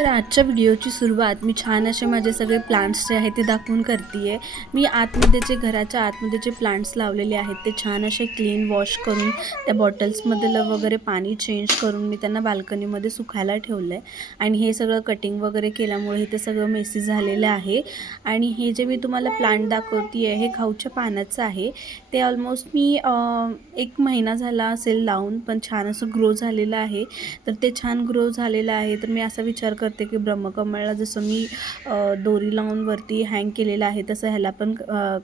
तर आजच्या व्हिडिओची सुरुवात मी छान असे माझे सगळे प्लांट्स जे आहेत ते दाखवून करते आहे. मी आतमध्ये जे घराच्या आतमध्ये जे प्लांट्स लावलेले आहेत ते छान असे क्लीन वॉश करून त्या बॉटल्समधलं वगैरे पाणी चेंज करून मी त्यांना बाल्कनीमध्ये सुकायला ठेवलं आहे. आणि हे सगळं कटिंग वगैरे केल्यामुळे ते सगळं मेसी झालेलं आहे. आणि हे जे मी तुम्हाला प्लांट दाखवते आहे हे खाऊच्या पानाचं आहे. ते ऑलमोस्ट मी 1 महिना झाला असेल लावून, पण छान असं ग्रो झालेलं आहे. तर ते छान ग्रो झालेलं आहे. तर मी असा विचार करते की ब्रह्मकमळला जसं मी दोरी लावून वरती हँग केलेलं आहे तसं ह्याला पण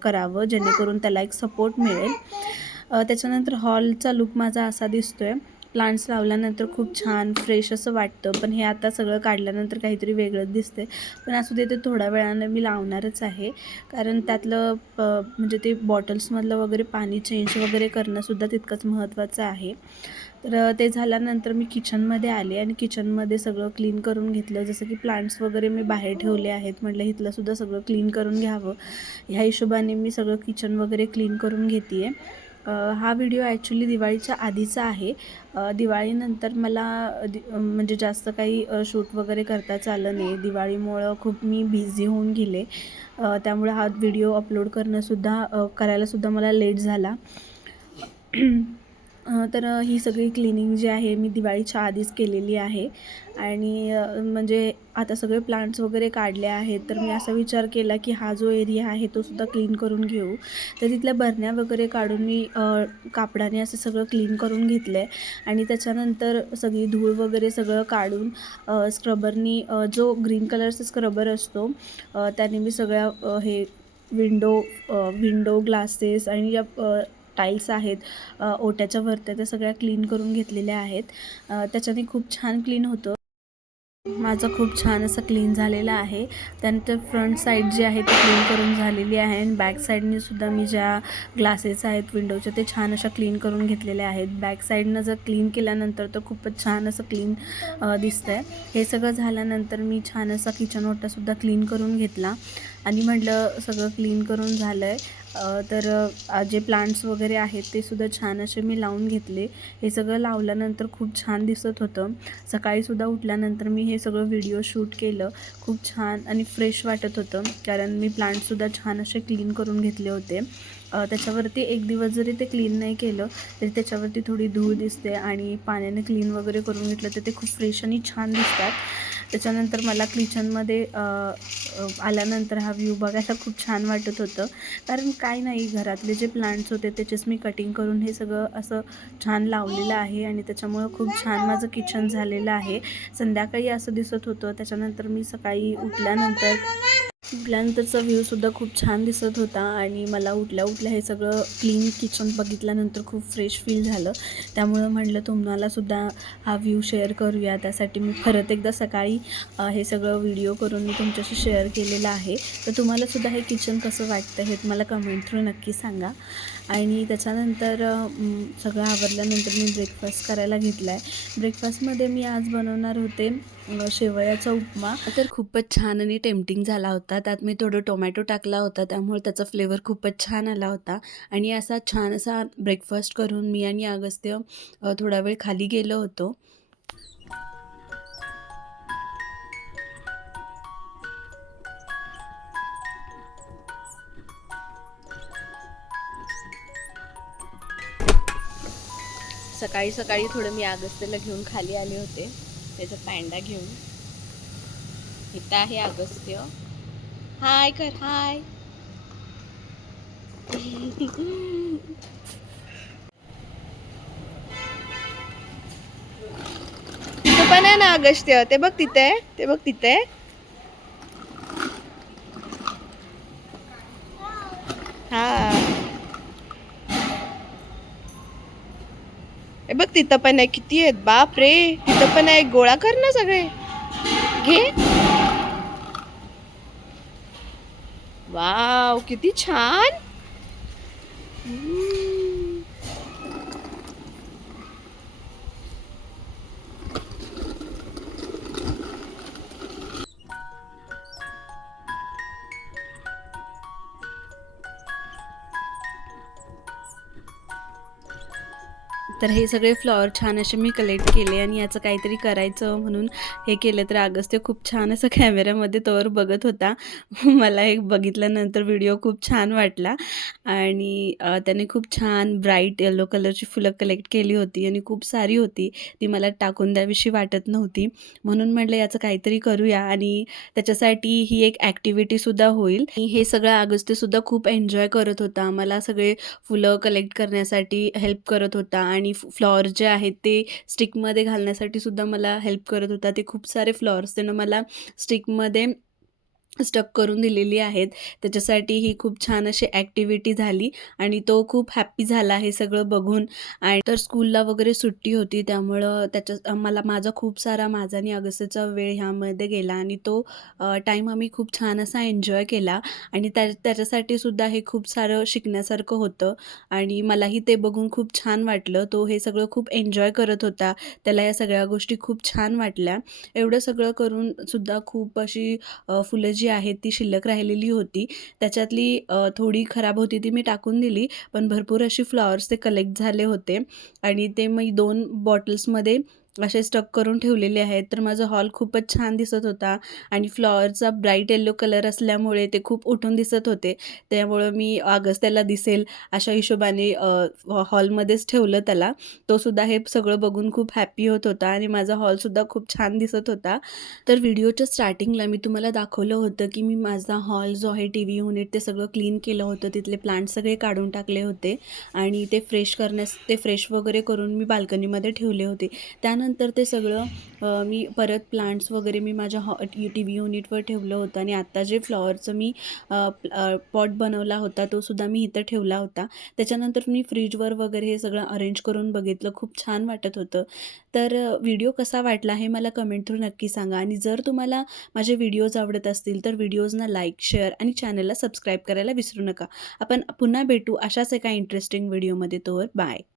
करावं, जेणेकरून त्याला एक सपोर्ट मिळेल. त्याच्यानंतर हॉलचा लुक माझा असा दिसतोय. प्लांट्स लावल्यानंतर खूप छान फ्रेश असं वाटतं, पण हे आता सगळं काढल्यानंतर काहीतरी वेगळंच दिसते. पण असू दे, ते थोड्या वेळानं मी लावणारच आहे. कारण त्यातलं म्हणजे ते बॉटल्समधलं वगैरे पाणी चेंज वगैरे करणंसुद्धा तितकंच महत्त्वाचं आहे. तर ते झाल्यानंतर मी किचनमध्ये आले आणि किचनमध्ये सगळं क्लीन करून घेतलं. जसं की प्लांट्स वगैरे मी बाहेर ठेवले आहेत, म्हटलं इथलंसुद्धा सगळं क्लीन करून घ्यावं. ह्या हिशोबाने मी सगळं किचन वगैरे क्लीन करून घेते आहे. हा व्हिडिओ ॲक्च्युली दिवाळीच्या आधीचा आहे. दिवाळीनंतर मला म्हणजे जास्त काही शूट वगैरे करताच आलं नाही. दिवाळीमुळं खूप मी बिझी होऊन गेले. त्यामुळे हा व्हिडिओ अपलोड करणंसुद्धा करायलासुद्धा मला लेट झाला. तर ही सगळी क्लिनिंग जी आहे मी दिवाळीच्या आधीच केलेली आहे. आणि म्हणजे आता सगळे प्लांट्स वगैरे काढले आहेत, तर मी असा विचार केला की हा जो एरिया आहे तो सुद्धा क्लीन करून घेऊ. तर तिथल्या बरण्या वगैरे काढून मी कापडाने असं सगळं क्लीन करून घेतलं आहे. आणि त्याच्यानंतर सगळी धूळ वगैरे सगळं काढून स्क्रबरनी जो ग्रीन कलरचा स्क्रबर असतो त्याने मी सगळ्या हे विंडो ग्लासेस आणि या टाईल्स आहेत ओट्याच्या वरत्या, त्या सगळ्या क्लीन करून घेतलेल्या आहेत. त्याच्याने खूप छान क्लीन होतं. माझं खूप छान असं क्लीन झालेलं आहे. त्यानंतर फ्रंट साईड जी आहे ती क्लीन करून झालेली आहे. आणि बॅक साईडने सुद्धा मी ज्या ग्लासेस आहेत विंडोचे ते छान अशा क्लीन करून घेतलेल्या आहेत. बॅक साईडनं जर क्लीन केल्यानंतर तर खूपच छान असं क्लीन दिसतं आहे. हे सगळं झाल्यानंतर मी छान असा किचन ओटासुद्धा क्लीन करून घेतला. आणि म्हटलं सगळं क्लीन करून झालं आहे तर जे प्लांट्स वगैरे आहेत ते सुद्धा छान असे मी लावून घेतले. हे सगळं लावल्यानंतर खूप छान दिसत होतं. सकाळीसुद्धा उठल्यानंतर मी हे सगळं व्हिडिओ शूट केलं. खूप छान आणि फ्रेश वाटत होतं, कारण मी प्लांट्ससुद्धा छान असे क्लीन करून घेतले होते. त्याच्यावरती एक दिवस जरी ते क्लीन नाही केलं तरी त्याच्यावरती थोडी धूळ दिसते, आणि पाण्याने क्लीन वगैरे करून घेतलं तर ते खूप फ्रेश आणि छान दिसतात. त्याच्यानंतर मला किचनमध्ये आल्यानंतर हा व्ह्यू बघायला खूप छान वाटत होतं. कारण काय नाही, घरातले जे प्लांट्स होते त्याचेच मी कटिंग करून हे सगळं असं छान लावलेलं आहे. आणि त्याच्यामुळं खूप छान माझं किचन झालेलं आहे. संध्याकाळी असं दिसत होतं. त्याच्यानंतर मी सकाळी उठल्यानंतरचा व्ह्यूसुद्धा खूप छान दिसत होता. आणि मला उठल्या हे सगळं क्लीन किचन बघितल्यानंतर खूप फ्रेश फील झालं. त्यामुळं म्हटलं तुम्हालासुद्धा हा व्ह्यू शेअर करूया. त्यासाठी मी परत एकदा सकाळी हे सगळं व्हिडिओ करून मी तुमच्याशी शेअर केलेलं आहे. तर तुम्हालासुद्धा हे किचन कसं वाटतं हे तुम्हाला कमेंट थ्रू नक्की सांगा. आणि त्याच्यानंतर सगळं आवरल्यानंतर मी ब्रेकफास्ट करायला घेतला आहे. ब्रेकफास्टमध्ये मी आज बनवणार होते शेवयाचा उपमा. तर खूपच छान आणि टेम्पटिंग झाला होता. त्यात मी थोडं टोमॅटो टाकला होता, त्यामुळे त्याचा फ्लेवर खूपच छान आला होता. आणि असा छान असा ब्रेकफास्ट करून मी आणि अगस्त्य थोडा वेळ खाली गेलो होतो. सकाळी सकाळी थोडं मी अगस्त्यला घेऊन खाली आले होते, त्याचा पॅन्डा घेऊन. इथं आहे अगस्त्य. हाय कर, हाय. तिथं पण आहे ना अगस्त्य, ते बघ तिथे, ते बघ तिथे. हा, हे बघ तिथं पण आहे. किती आहेत बाप रे, तिथं पण आहे. गोळा कर ना सगळे, घे. वाव, किती छान. हम्म. तर हे सगळे फ्लॉवर छान असे मी कलेक्ट केले आणि याचं काहीतरी करायचं म्हणून हे केलं. तर अगस्त्य खूप छान असं कॅमेऱ्यामध्ये तोवर बघत होता. मला हे बघितल्यानंतर व्हिडिओ खूप छान वाटला आणि त्याने खूप छान ब्राईट येलो कलरची फुलं कलेक्ट केली होती आणि खूप सारी होती. ती मला टाकून द्यावीशी वाटत नव्हती. म्हणून म्हटलं याचं काहीतरी करूया आणि त्याच्यासाठी ही एक ॲक्टिव्हिटीसुद्धा होईल. आणि हे सगळं अगस्त्यसुद्धा खूप एन्जॉय करत होता. मला सगळे फुलं कलेक्ट करण्यासाठी हेल्प करत होता आणि फ्लॉवर जे आहेत ते स्टिकमध्ये घालण्यासाठी सुद्धा मला हेल्प करत होता. ते खूप सारे फ्लॉवर्स त्यानं मला स्टिकमध्ये स्टक करून दिलेली आहेत. त्याच्यासाठी ही खूप छान अशी ॲक्टिव्हिटी झाली आणि तो खूप हॅप्पी झाला हे सगळं बघून. आणि तर स्कूलला वगैरे सुट्टी होती त्यामुळं मला खूप सारा माझा आणि अगस्त्यचा वेळ ह्यामध्ये गेला आणि तो टाईम आम्ही खूप छान असा एन्जॉय केला आणि त्याच्यासाठी सुद्धा हे खूप सारं शिकण्यासारखं होतं आणि मलाही ते बघून खूप छान वाटलं. तो हे सगळं खूप एन्जॉय करत होता. त्याला या सगळ्या गोष्टी खूप छान वाटल्या. एवढं सगळं करून सुद्धा खूप अशी फुलं जी आहेत ती शिल्लक राहिलेली होती. त्याच्यातली थोडी खराब होती ती मी टाकून दिली. पण भरपूर अशी फ्लॉवर्स ते कलेक्ट झाले होते आणि ते मी 2 बॉटल्समध्ये असे स्टक करून ठेवलेले आहेत. तर माझा हॉल खूपच छान दिसत होता आणि फ्लॉवरचा ब्राईट येलो कलर असल्यामुळे ते खूप उठून दिसत होते. त्यामुळं मी अगस्त्याला दिसेल अशा हिशोबाने हॉलमध्येच ठेवलं त्याला. तो सुद्धा हे सगळं बघून खूप हॅपी होत होता आणि माझा हॉलसुद्धा खूप छान दिसत होता. तर व्हिडिओच्या स्टार्टिंगला मी तुम्हाला दाखवलं होतं की मी माझा हॉल जो आहे टीव्ही युनिट ते सगळं क्लीन केलं होतं. तिथले प्लांट सगळे काढून टाकले होते आणि ते फ्रेश वगैरे करून मी बाल्कनीमध्ये ठेवले होते. त्यानंतर ते सगळं मी परत प्लांट्स वगैरे मी माझ्या टीव्ही युनिटवर ठेवलं होतं आणि आत्ता जे फ्लॉवरचं मी पॉट बनवला होता तो सुद्धा मी इथं ठेवला होता. त्याच्यानंतर मी फ्रीजवर वगैरे हे सगळं अरेंज करून बघितलं. खूप छान वाटत होतं. तर व्हिडिओ कसा वाटला हे मला कमेंट थ्रू नक्की सांगा आणि जर तुम्हाला माझे व्हिडिओज आवडत असतील तर व्हिडिओजना लाईक, शेअर आणि चॅनलला सबस्क्राईब करायला विसरू नका. आपण पुन्हा भेटू अशाच एका इंटरेस्टिंग व्हिडिओमध्ये. तोवर बाय.